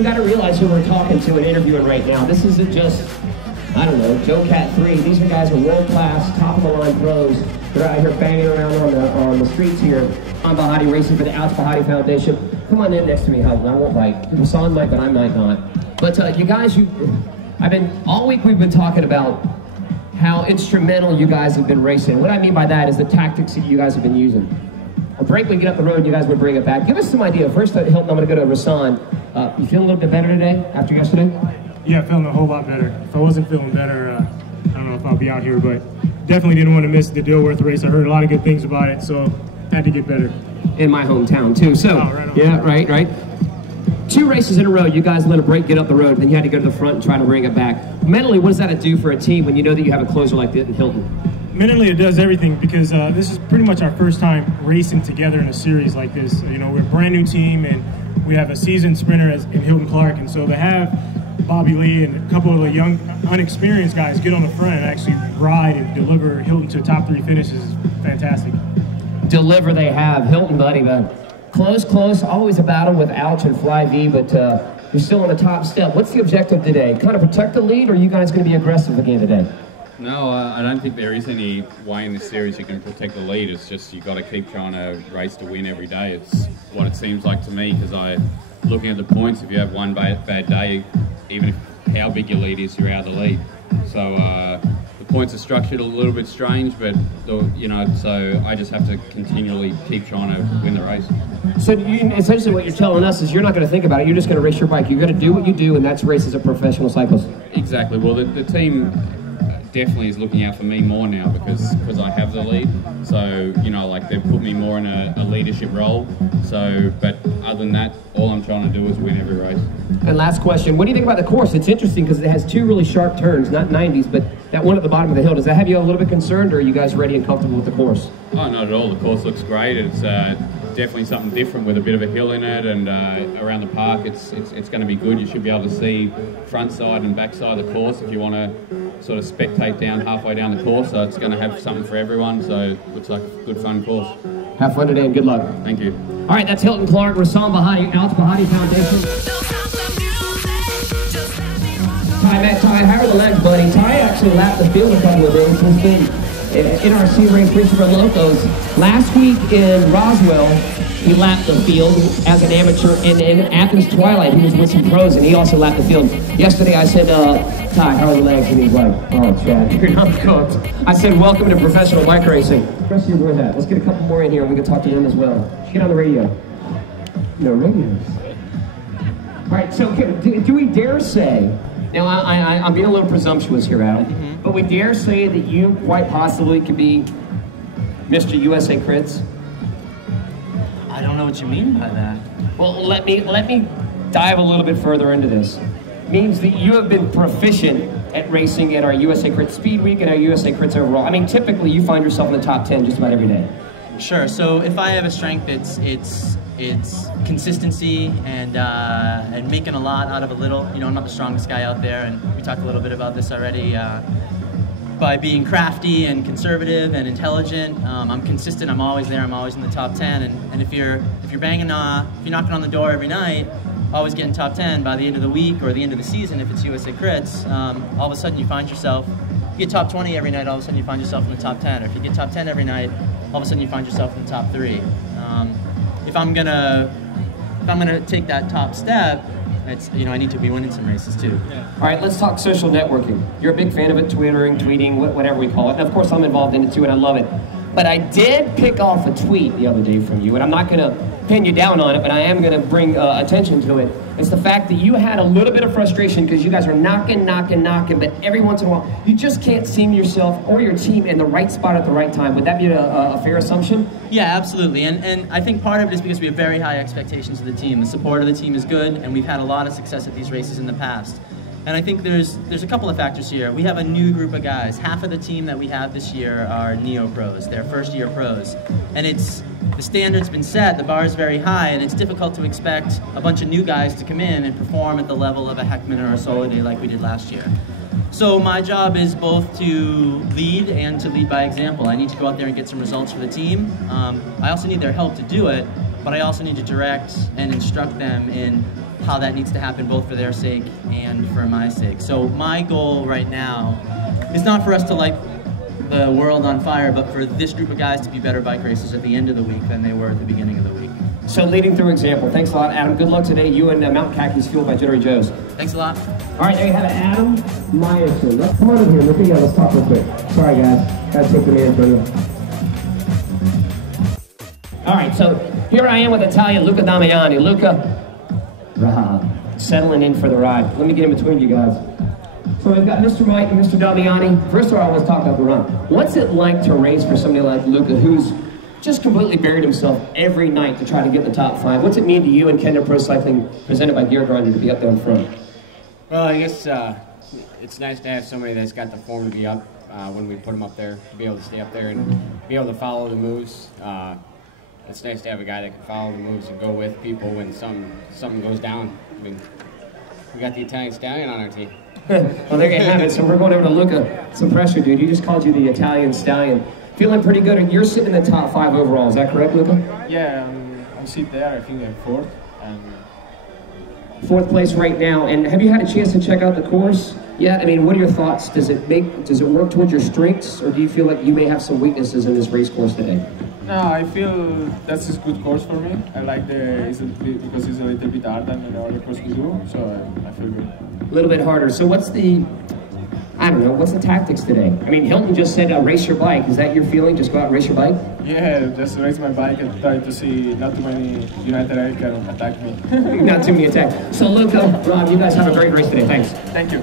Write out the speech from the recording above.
you got to realize who we're talking to and interviewing right now. This isn't just, I don't know, Joe Cat 3. These are guys who are world-class, top-of-the-line pros. They're out here banging around on the streets here. I'm Bahati, racing for the Outs Bahati Foundation. Come on in next to me, Helen. I won't bite. Hassan might, but I might not. But you guys, all week we've been talking about how instrumental you guys have been racing. What I mean by that is the tactics that you guys have been using. A break, we get up the road, you guys would bring it back. Give us some idea. First, Hilton, I'm going to go to Rasan. You feeling a little bit better today after yesterday? Yeah, feeling a whole lot better. If I wasn't feeling better, I don't know if I'll be out here, but definitely didn't want to miss the Dilworth race. I heard a lot of good things about it, so had to get better. In my hometown, too. So, right on. Yeah, right. 2 races in a row, you guys let a break get up the road, then you had to go to the front and try to bring it back. Mentally, what does that do for a team when you know that you have a closer like this in Hilton? Mentally, it does everything because this is pretty much our first time racing together in a series like this. You know, we're a brand new team, and we have a seasoned sprinter in Hilton Clark, and so to have Bobby Lee and a couple of the young, unexperienced guys get on the front and actually ride and deliver Hilton to a top 3 finish is fantastic. Deliver they have. Hilton, buddy, but close, always a battle with Ouch and Fly V, but you're still on the top step. What's the objective today? Kind of protect the lead, or are you guys going to be aggressive again today? No, I don't think there is any way in this series you can protect the lead. It's just you've got to keep trying to race to win every day. It's what it seems like to me, because looking at the points, if you have one bad day, even if how big your lead is, you're out of the lead. So the points are structured a little bit strange, but so I just have to continually keep trying to win the race. So essentially what you're telling us is you're not going to think about it, you're just going to race your bike. You're going to do what you do, and that's race as a professional cyclist. Exactly. Well, the team definitely is looking out for me more now because I have the lead. So, like they've put me more in a leadership role. So, but other than that, all I'm trying to do is win every race. And last question, what do you think about the course? It's interesting because it has 2 really sharp turns, not 90s, but that one at the bottom of the hill. Does that have you a little bit concerned, or are you guys ready and comfortable with the course? Oh, not at all. The course looks great. It's definitely something different with a bit of a hill in it, and around the park it's going to be good. You should be able to see front side and back side of the course if you want to sort of spectate down halfway down the course, so it's going to have something for everyone, so it looks like a good fun course. Have fun today and good luck. Thank you. All right, that's Hilton Clark, Rasan Bahati, Outs Bahati Foundation. Ty, how are the legs, buddy? Ty actually lapped the field a couple of days. He's been in our C race racing for locos. Last week in Roswell, he lapped the field as an amateur, and in Athens Twilight, he was with some pros, and he also lapped the field. Yesterday, I said, Ty, how are the legs? And he's like, oh, Chad, you're not cooked. I said, welcome to professional bike racing. Rest of you with that. Let's get a couple more in here, and we can talk to them as well. Get on the radio. No radios. All right, so do we dare say, now I'm being a little presumptuous here, Adam, but we dare say that you quite possibly could be Mr. USA Crits? I don't know what you mean by that. Well, let me dive a little bit further into this. It means that you have been proficient at racing at our USA Crits Speed Week and our USA Crits overall. I mean, typically you find yourself in the top 10 just about every day. Sure. So if I have a strength, it's consistency and making a lot out of a little. You know, I'm not the strongest guy out there, and we talked a little bit about this already. By being crafty and conservative and intelligent, I'm consistent. I'm always there. I'm always in the top 10. And if you're banging, if you're knocking on the door every night, always getting top 10 by the end of the week or the end of the season, if it's USA Crits, all of a sudden you find yourself. You get top 20 every night. All of a sudden you find yourself in the top 10. Or if you get top 10 every night, all of a sudden you find yourself in the top 3. If I'm gonna take that top step, it's, I need to be winning some races too. Yeah. All right, let's talk social networking. You're a big fan of it, Twittering, tweeting, whatever we call it. And of course, I'm involved in it too, and I love it. But I did pick off a tweet the other day from you, and I'm not going to pin you down on it, but I am going to bring attention to it. It's the fact that you had a little bit of frustration because you guys are knocking, but every once in a while, you just can't seem yourself or your team in the right spot at the right time. Would that be a fair assumption? Yeah, absolutely. And I think part of it is because we have very high expectations of the team. The support of the team is good, and we've had a lot of success at these races in the past. And I think there's a couple of factors here. We have a new group of guys. Half of the team that we have this year are neo-pros. They're first-year pros. And the standard's been set, the bar is very high, and it's difficult to expect a bunch of new guys to come in and perform at the level of a Heckman or a Soliday like we did last year. So my job is both to lead and to lead by example. I need to go out there and get some results for the team. I also need their help to do it, but I also need to direct and instruct them in how that needs to happen both for their sake and for my sake. So my goal right now is not for us to light the world on fire, but for this group of guys to be better bike racers at the end of the week than they were at the beginning of the week. So leading through example. Thanks a lot, Adam. Good luck today. You and Mountain Khakis fueled by Jittery Joe's. Thanks a lot. All right, there you have it, Adam Meyerson. Let's come on in here. Let's talk real quick. Sorry, guys. Gotta take the man for you. All right, so here I am with Italian Luca Damiani. Luca, settling in for the ride. Let me get in between you guys. So we've got Mr. White and Mr. Damiani. First of all, let's talk about the run. What's it like to race for somebody like Luca, who's just completely buried himself every night to try to get the top 5? What's it mean to you and Kendra Pro Cycling, presented by Gear Grinder, to be up there in front? Well, I guess it's nice to have somebody that's got the form to be up when we put them up there, to be able to stay up there and be able to follow the moves. It's nice to have a guy that can follow the moves and go with people when something goes down. I mean, we got the Italian Stallion on our team. Well, there you have it. So we're going over to Luca. Some pressure, dude. He just called you the Italian Stallion. Feeling pretty good, and you're sitting in the top 5 overall. Is that correct, Luca? Yeah, I'm sitting there. I think I'm 4th. And 4th place right now. And have you had a chance to check out the course yet? I mean, what are your thoughts? Does it work towards your strengths, or do you feel like you may have some weaknesses in this race course today? no, I feel that's a good course for me. I like because it's a little bit harder than the other course we do, so I feel good. A little bit harder. So what's the tactics today? I mean, Hilton just said race your bike. Is that your feeling? Just go out and race your bike? Yeah, just race my bike and try to see not too many United Air can attack me. Not too many attacks. So Luca, Rob, you guys have a great race today. Thanks. Thank you.